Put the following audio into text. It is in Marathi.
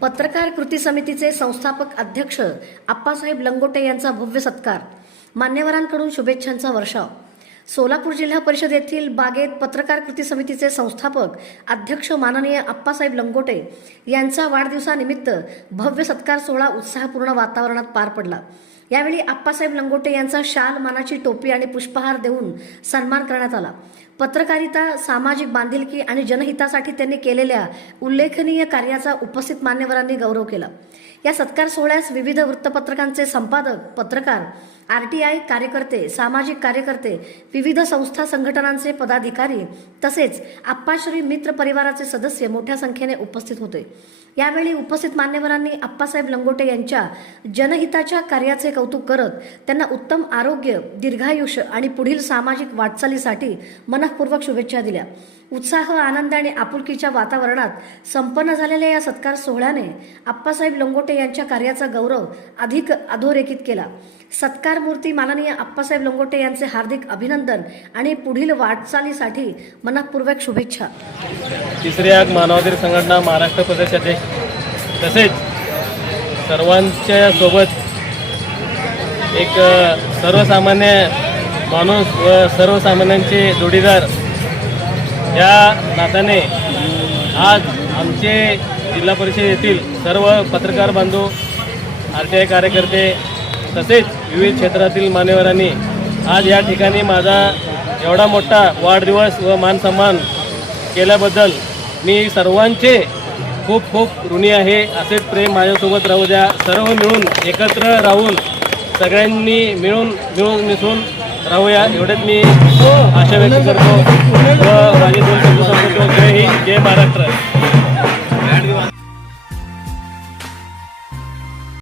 पत्रकार कृती समितीचे संस्थापक अध्यक्ष आप्पासाहेब लंगोटे यांचा भव्य सत्कार, मान्यवरांकडून शुभेच्छांचा वर्षाव। सोलापूर जिल्हा परिषद येथील बागेत पत्रकार कृती समितीचे संस्थापक अध्यक्ष माननीय आप्पासाहेब लंगोटे यांचा वाढदिवसानिमित्त भव्य सत्कार सोहळा उत्साहपूर्ण वातावरणात पार पडला। यावेळी आप्पासाहेब लंगोटे यांचा शाल, मानाची टोपी आणि पुष्पहार देऊन सन्मान करण्यात आला। पत्रकारिता, सामाजिक बांधिलकी आणि जनहितासाठी त्यांनी केलेल्या उल्लेखनीय कार्याचा उपस्थित मान्यवरांनी गौरव केला। या सत्कार सोहळ्यास विविध वृत्तपत्रकांचे संपादक, पत्रकार, RTI कार्यकर्ते, सामाजिक कार्यकर्ते, विविध संस्था संघटनांचे पदाधिकारी तसेच आप्पाश्री मित्र परिवाराचे सदस्य मोठ्या संख्येने उपस्थित होते। यावेळी उपस्थित मान्यवरांनी आप्पासाहेब लंगोटे यांच्या जनहिताच्या कार्याचे कौतुक करत त्यांना उत्तम आरोग्य, दीर्घायुष्य आणि पुढील सामाजिक वाटचालीसाठी मनःपूर्वक शुभेच्छा दिल्या। उत्साह, आनंद आणि आपुलकीच्या वातावरणात संपन्न झालेल्या या सत्कार सोहळ्याने आप्पासाहेब लंगोटे यांच्या कार्याचा गौरव अधिक अधोरेखित केला। सत्कार मूर्ती माननीय आप्पासाहेब लंगोटे यांचे हार्दिक अभिनंदन आणि पुढील वाटचालीसाठी मनःपूर्वक शुभेच्छा। तिसरी आग मानवाधिकार संघटना महाराष्ट्र प्रदेश अध्यक्ष तसेच सर्वांच्या सोबत एक सर्वसामान्य माणूस व सर्वसामान्यांचे जोडीदार या नात्याने आज आमचे जिल्हा परिषद येथील सर्व पत्रकार बांधव, RTI कार्यकर्ते तसेच विविध क्षेत्रातील मान्यवरांनी आज या ठिकाणी माझा एवढा मोठा वाढदिवस व मानसन्मान केल्याबद्दल मी सर्वांचे खूप खूप ऋणी आहे। असेच प्रेम माझ्यासोबत राहू द्या। सर्व मिळून एकत्र राहून सगळ्यांनी मिळून मिसळून राहूया एवढेच मी आशा व्यक्त करतो व माझे दोन शब्द सांगतो। जय हिंद, जय महाराष्ट्र।